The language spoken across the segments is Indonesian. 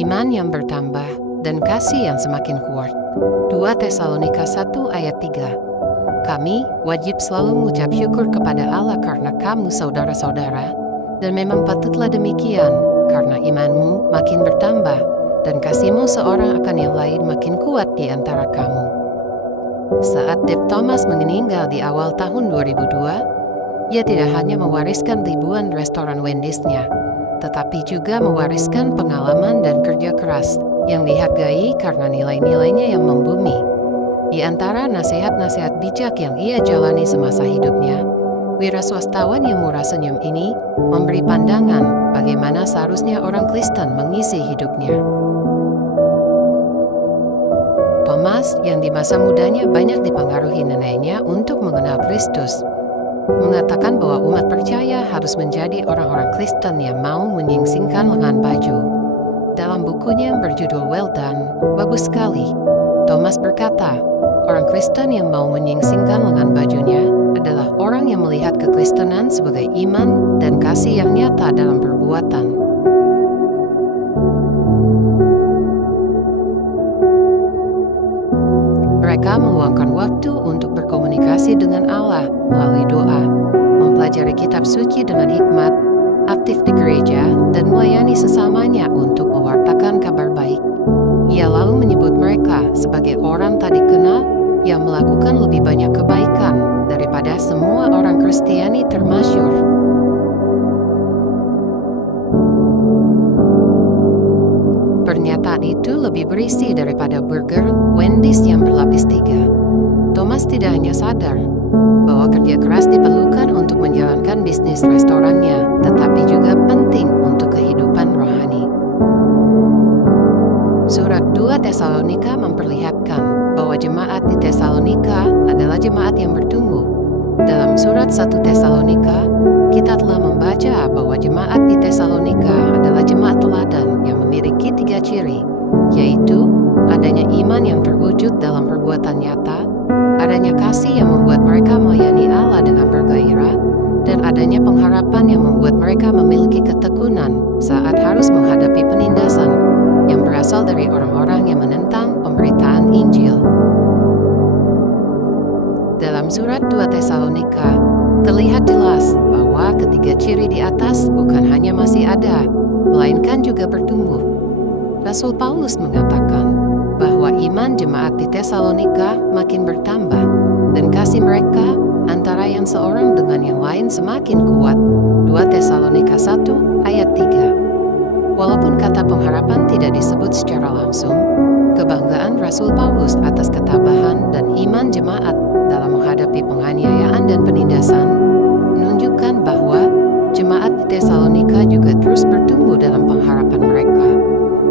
iman yang bertambah, dan kasih yang semakin kuat. 2 Tesalonika 1 ayat 3. Kami wajib selalu mengucap syukur kepada Allah karena kamu saudara-saudara, dan memang patutlah demikian, karena imanmu makin bertambah, dan kasihmu seorang akan yang lain makin kuat di antara kamu. Saat Dave Thomas meninggal di awal tahun 2002, ia tidak hanya mewariskan ribuan restoran Wendy's-nya, tetapi juga mewariskan pengalaman dan kerja keras yang dihargai karena nilai-nilainya yang membumi. Di antara nasihat-nasihat bijak yang ia jalani semasa hidupnya, wiraswastawan yang murah senyum ini memberi pandangan bagaimana seharusnya orang Kristen mengisi hidupnya. Thomas, yang di masa mudanya banyak dipengaruhi neneknya untuk mengenal Kristus, mengatakan bahwa umat percaya harus menjadi orang-orang Kristen yang mau menyingsingkan lengan baju. Dalam bukunya yang berjudul Well Done, bagus sekali, Thomas berkata, orang Kristen yang mau menyingsingkan lengan bajunya adalah orang yang melihat kekristenan sebagai iman dan kasih yang nyata dalam perbuatan. Mereka meluangkan waktu untuk berkomunikasi dengan Allah melalui doa, mempelajari kitab suci dengan hikmat, aktif di gereja, dan melayani sesamanya untuk mewartakan kabar baik. Ia lalu menyebut mereka sebagai orang tak dikenal yang melakukan lebih banyak kebaikan daripada semua orang Kristiani termasyhur. Pernyataan itu lebih berisi daripada burger Wendy's yang berlapis 3. Thomas tidak hanya sadar bahwa kerja keras diperlukan untuk menjalankan bisnis restorannya, tetapi juga penting untuk kehidupan rohani. Surat 2 Tesalonika memperlihatkan bahwa jemaat di Tesalonika adalah jemaat yang bertumbuh. Dalam surat 1 Tesalonika, kita telah membaca bahwa jemaat di Tesalonika adalah jemaat teladan yang memiliki 3 ciri, yaitu adanya iman yang terwujud dalam perbuatan nyata, adanya kasih yang membuat mereka melayani Allah dengan bergairah, dan adanya pengharapan yang membuat mereka memiliki ketekunan saat harus menghadapi penindasan yang berasal dari orang-orang yang menentang pemberitaan Injil. Dalam surat 2 Tesalonika, terlihat jelas bahwa ketiga ciri di atas bukan hanya masih ada, melainkan juga bertumbuh. Rasul Paulus mengatakan bahwa iman jemaat di Tesalonika makin bertambah, dan kasih mereka antara yang seorang dengan yang lain semakin kuat. 2 Tesalonika 1 ayat 3. Walaupun kata pengharapan tidak disebut secara langsung, kebanggaan Rasul Paulus atas ketabahan dan iman jemaat dalam menghadapi penganiayaan dan penindasan menunjukkan bahwa jemaat di Tesalonika juga terus bertumbuh dalam pengharapan mereka.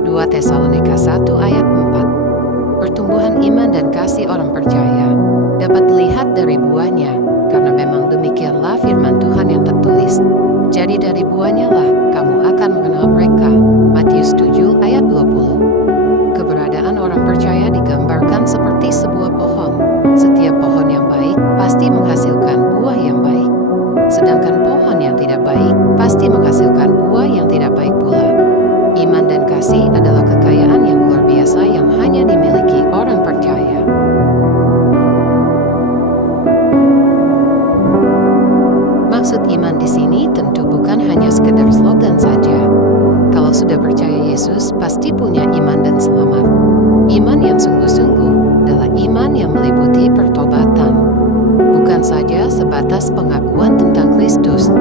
2 Tesalonika 1 ayat 4. Pertumbuhan iman dan kasih orang percaya dapat dilihat dari buahnya, karena memang demikianlah firman Tuhan yang tertulis. Jadi dari buahnya lah kamu akan mengenal mereka. Matius 7 ayat 20. Keberadaan orang percaya digambarkan seperti sebuah pohon. Setiap pohon yang baik pasti menghasilkan buah yang baik. Sedangkan pohon yang tidak baik pasti menghasilkan buah yang tidak baik pula. Iman dan kasih adalah kekayaan yang luar biasa yang hanya dimiliki orang percaya. Maksud iman di sini tentu bukan hanya sekedar slogan saja. Kalau sudah percaya Yesus, pasti punya iman dan selamat. Iman yang sungguh-sungguh adalah iman yang meliputi pertobatan. Bukan saja sebatas pengakuan tentang Kristus,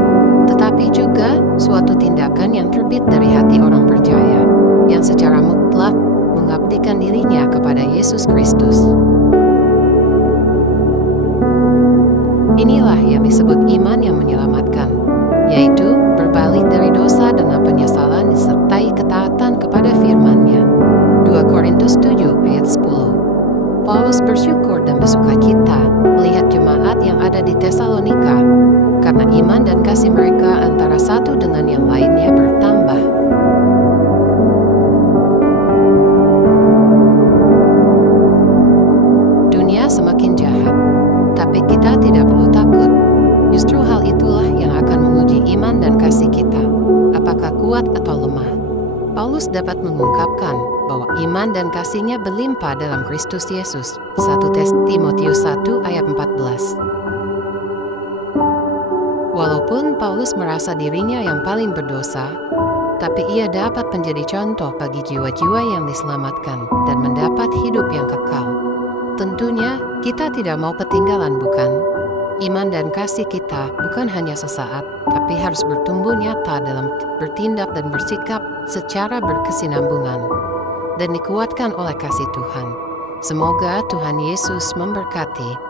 tetapi juga suatu tindakan yang terbit dari hati orang percaya, yang secara mutlak mengabdikan dirinya kepada Yesus Kristus. Inilah yang disebut iman yang menyelamatkan, yaitu berbalik dari dosa dengan penyesalan disertai ketaatan kepada firman-Nya. 2 Korintus 7 ayat 10. Paulus bersyukur dan bersukacita melihat jemaat yang ada di Tesalonika, karena iman dan kasih mereka antara satu dengan yang lainnya bertambah. Dunia semakin jahat, tapi kita tidak perlu takut. Justru hal itulah yang akan menguji iman dan kasih kita, apakah kuat atau lemah. Paulus Paulus dapat mengungkapkan bahwa iman dan kasihnya berlimpah dalam Kristus Yesus. 1 Timotius 1 ayat 14. Walaupun Paulus merasa dirinya yang paling berdosa, tapi ia dapat menjadi contoh bagi jiwa-jiwa yang diselamatkan dan mendapat hidup yang kekal. Tentunya kita tidak mau ketinggalan, bukan? Iman dan kasih kita bukan hanya sesaat, tapi harus bertumbuh nyata dalam bertindak dan bersikap secara berkesinambungan dan dikuatkan oleh kasih Tuhan. Semoga Tuhan Yesus memberkati.